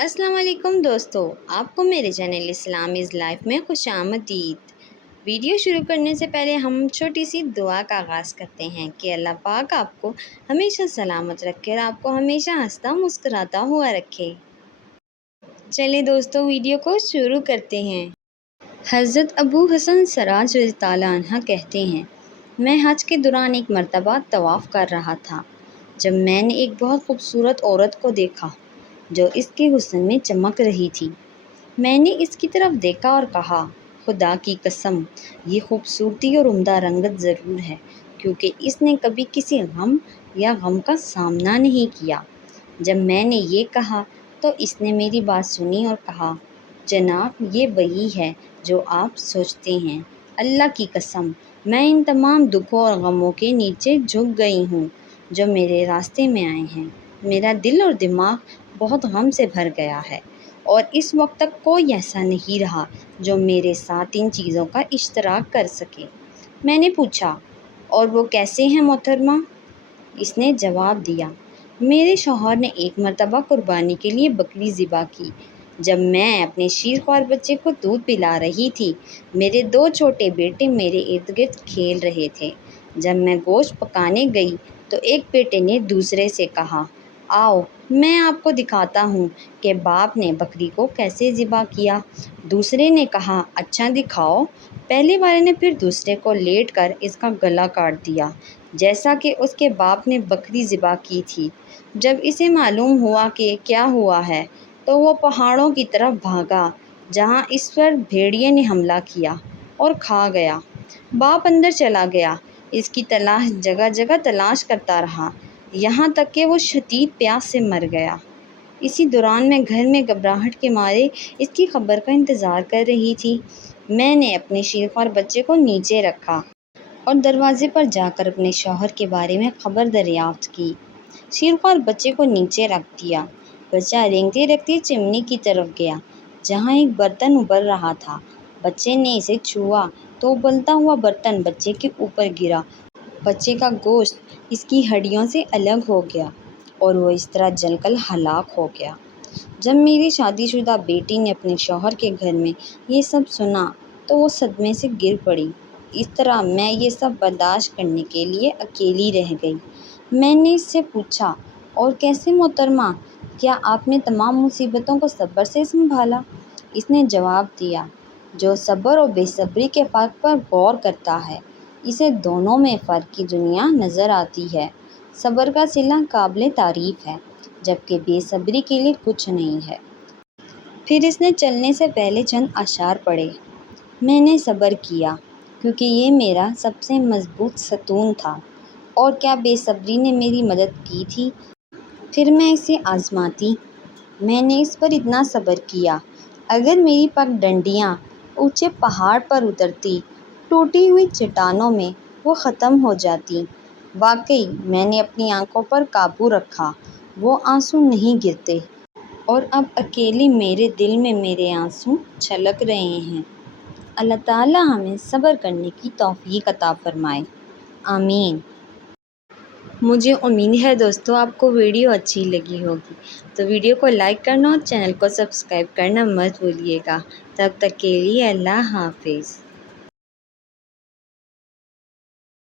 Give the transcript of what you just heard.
السلام علیکم دوستو، آپ کو میرے چینل اسلام از لائف میں خوش آمدید۔ ویڈیو شروع کرنے سے پہلے ہم چھوٹی سی دعا کا آغاز کرتے ہیں کہ اللہ پاک آپ کو ہمیشہ سلامت رکھے اور آپ کو ہمیشہ ہنستا مسکراتا ہوا رکھے۔ چلیں دوستو، ویڈیو کو شروع کرتے ہیں۔ حضرت ابو حسن سراج رضی اللہ عنہ کہتے ہیں، میں حج کے دوران ایک مرتبہ طواف کر رہا تھا جب میں نے ایک بہت خوبصورت عورت کو دیکھا جو اس کے حسن میں چمک رہی تھی۔ میں نے اس کی طرف دیکھا اور کہا، خدا کی قسم، یہ خوبصورتی اور عمدہ رنگت ضرور ہے، کیونکہ اس نے کبھی کسی غم کا سامنا نہیں کیا۔ جب میں نے یہ کہا تو اس نے میری بات سنی اور کہا، جناب، یہ وہی ہے جو آپ سوچتے ہیں۔ اللہ کی قسم، میں ان تمام دکھوں اور غموں کے نیچے جھک گئی ہوں جو میرے راستے میں آئے ہیں۔ میرا دل اور دماغ بہت غم سے بھر گیا ہے اور اس وقت تک کوئی ایسا نہیں رہا جو میرے ساتھ ان چیزوں کا اشتراک کر سکے۔ میں نے پوچھا، اور وہ کیسے ہیں محترمہ؟ اس نے جواب دیا، میرے شوہر نے ایک مرتبہ قربانی کے لیے بکری ذبح کی۔ جب میں اپنے شیرخوار بچے کو دودھ پلا رہی تھی، میرے 2 چھوٹے بیٹے میرے ارد گرد کھیل رہے تھے۔ جب میں گوشت پکانے گئی تو ایک بیٹے نے دوسرے سے کہا، آؤ میں آپ کو دکھاتا ہوں کہ باپ نے بکری کو کیسے ذبح کیا۔ دوسرے نے کہا، اچھا دکھاؤ۔ پہلے والے نے پھر دوسرے کو لیٹ کر اس کا گلا کاٹ دیا جیسا کہ اس کے باپ نے بکری ذبح کی تھی۔ جب اسے معلوم ہوا کہ کیا ہوا ہے تو وہ پہاڑوں کی طرف بھاگا جہاں اس پر بھیڑیے نے حملہ کیا اور کھا گیا۔ باپ اندر چلا گیا، اس کی جگہ جگہ تلاش کرتا رہا یہاں تک کہ وہ شدید پیاس سے مر گیا۔ اسی دوران میں گھر میں گھبراہٹ کے مارے اس کی خبر کا انتظار کر رہی تھی۔ میں نے اپنے شیرخوار بچے کو نیچے رکھا اور دروازے پر جا کر اپنے شوہر کے بارے میں خبر دریافت کی۔ شیرخوار بچے کو نیچے رکھ دیا۔ بچہ رینگتے رینگتے چمنی کی طرف گیا جہاں ایک برتن ابل رہا تھا۔ بچے نے اسے چھوا تو ابلتا ہوا برتن بچے کے اوپر گرا۔ بچے کا گوشت اس کی ہڈیوں سے الگ ہو گیا اور وہ اس طرح جل کر ہلاک ہو گیا۔ جب میری شادی شدہ بیٹی نے اپنے شوہر کے گھر میں یہ سب سنا تو وہ صدمے سے گر پڑی۔ اس طرح میں یہ سب برداشت کرنے کے لیے اکیلی رہ گئی۔ میں نے اس سے پوچھا، اور کیسے محترمہ، کیا آپ نے تمام مصیبتوں کو صبر سے سنبھالا؟ اس نے جواب دیا، جو صبر اور بے صبری کے فرق پر غور کرتا ہے اسے دونوں میں فرق کی دنیا نظر آتی ہے۔ صبر کا صلہ قابل تعریف ہے جبکہ بے صبری کے لیے کچھ نہیں ہے۔ پھر اس نے چلنے سے پہلے چند اشعار پڑھے، میں نے صبر کیا کیونکہ یہ میرا سب سے مضبوط ستون تھا، اور کیا بے صبری نے میری مدد کی تھی؟ پھر میں اسے آزماتی، میں نے اس پر اتنا صبر کیا، اگر میری پگ ڈنڈیاں اونچے پہاڑ پر اترتی، ٹوٹی ہوئی چٹانوں میں وہ ختم ہو جاتی۔ واقعی میں نے اپنی آنکھوں پر قابو رکھا، وہ آنسو نہیں گرتے، اور اب اکیلی میرے دل میں میرے آنسو چھلک رہے ہیں۔ اللہ تعالیٰ ہمیں صبر کرنے کی توفیق عطا فرمائے، آمین۔ مجھے امید ہے دوستو آپ کو ویڈیو اچھی لگی ہوگی، تو ویڈیو کو لائک کرنا اور چینل کو سبسکرائب کرنا مت بھولیے گا۔ تب تک کے لیے اللہ حافظ۔